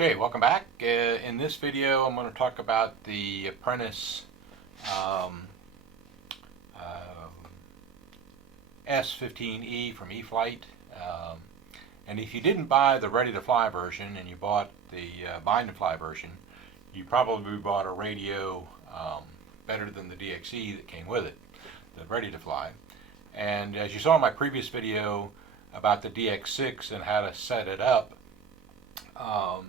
Okay, welcome back. In this video I'm going to talk about the Apprentice S15E from E-Flite. And if you didn't buy the Ready to Fly version and you bought the Bind to Fly version, you probably bought a radio better than the DXE that came with it, the Ready to Fly. And as you saw in my previous video about the DX6 and how to set it up,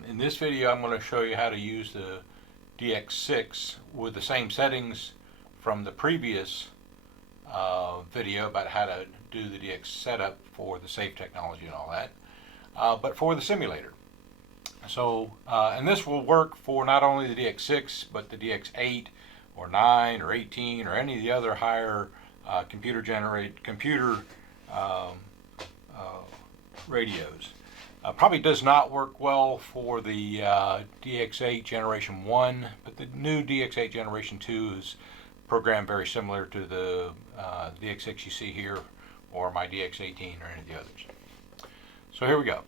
in this video I'm going to show you how to use the DX6 with the same settings from the previous video about how to do the DX setup for the safe technology and all that, but for the simulator. So, and this will work for not only the DX6 but the DX8 or 9 or 18 or any of the other higher computer radios. Probably does not work well for the DX8 Generation 1, but the new DX8 Generation 2 is programmed very similar to the DX6 you see here, or my DX18 or any of the others. So here we go.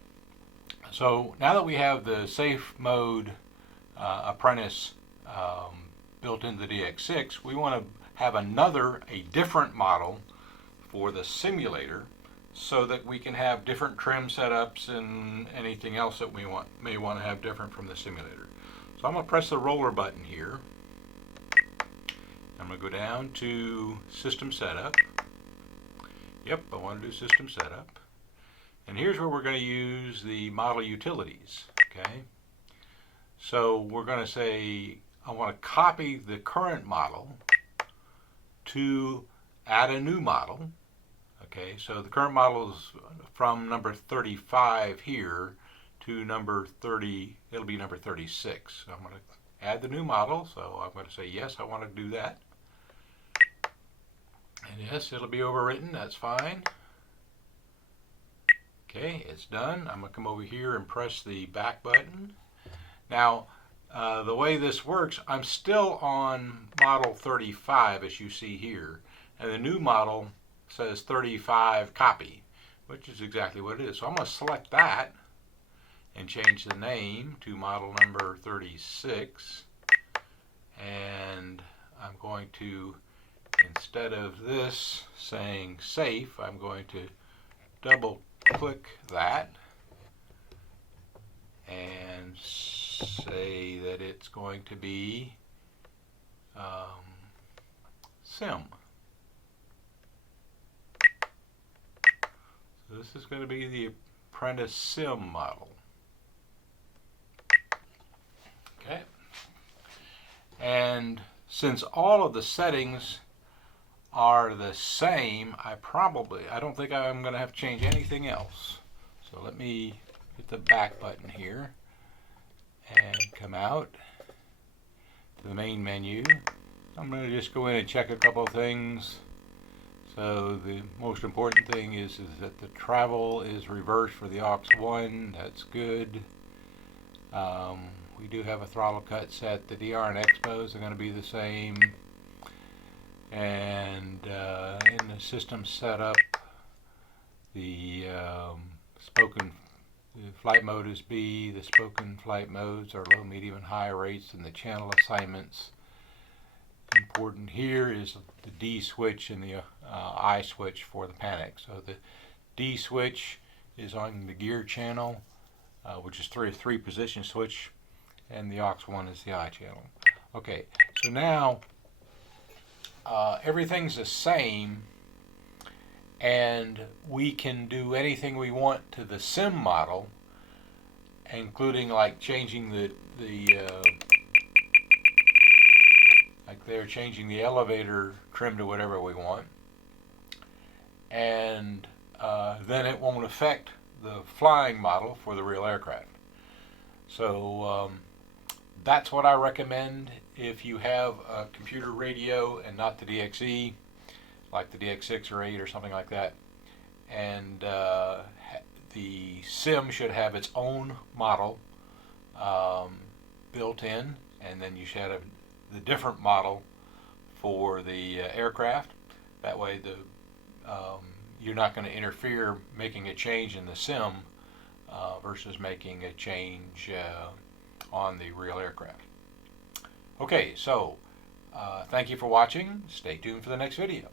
So now that we have the safe mode Apprentice built into the DX6, we want to have a different model for the simulator, so that we can have different trim setups and anything else that we may want to have different from the simulator. So I'm going to press the roller button here. I'm going to go down to System Setup. Yep, I want to do System Setup. And here's where we're going to use the model utilities. Okay. So we're going to say I want to copy the current model to add a new model. Okay, so the current model is from number 35 here to number 30, it'll be number 36. So I'm going to add the new model, so I'm going to say yes, I want to do that. And yes, it'll be overwritten, that's fine. Okay, it's done. I'm going to come over here and press the back button. Now, the way this works, I'm still on model 35 as you see here, and the new model says 35 copy, which is exactly what it is. So I'm going to select that and change the name to model number 36, and I'm going to, instead of this saying safe, I'm going to double click that and say that it's going to be Sim. This is going to be the Apprentice Sim model. Okay. And since all of the settings are the same, I don't think I'm going to have to change anything else. So let me hit the back button here and come out to the main menu. I'm going to just go in and check a couple of things. So the most important thing is that the travel is reversed for the aux1. That's good. We do have a throttle cut set. The DR and expos are going to be the same. And in the system setup, the flight mode is B. The spoken flight modes are low, medium, and high rates, and the channel assignments. Important here is the D switch and the I switch for the panic. So the D switch is on the gear channel, which is three position switch, and the aux1 is the I channel. Okay, so now everything's the same, and we can do anything we want to the sim model, including like changing they're changing the elevator trim to whatever we want, and then it won't affect the flying model for the real aircraft. So that's what I recommend if you have a computer radio and not the DXE, like the DX6 or 8 or something like that. And the sim should have its own model built in, and then you should have the different model for the aircraft. That way you're not going to interfere making a change in the sim versus making a change on the real aircraft. Okay, so thank you for watching. Stay tuned for the next video.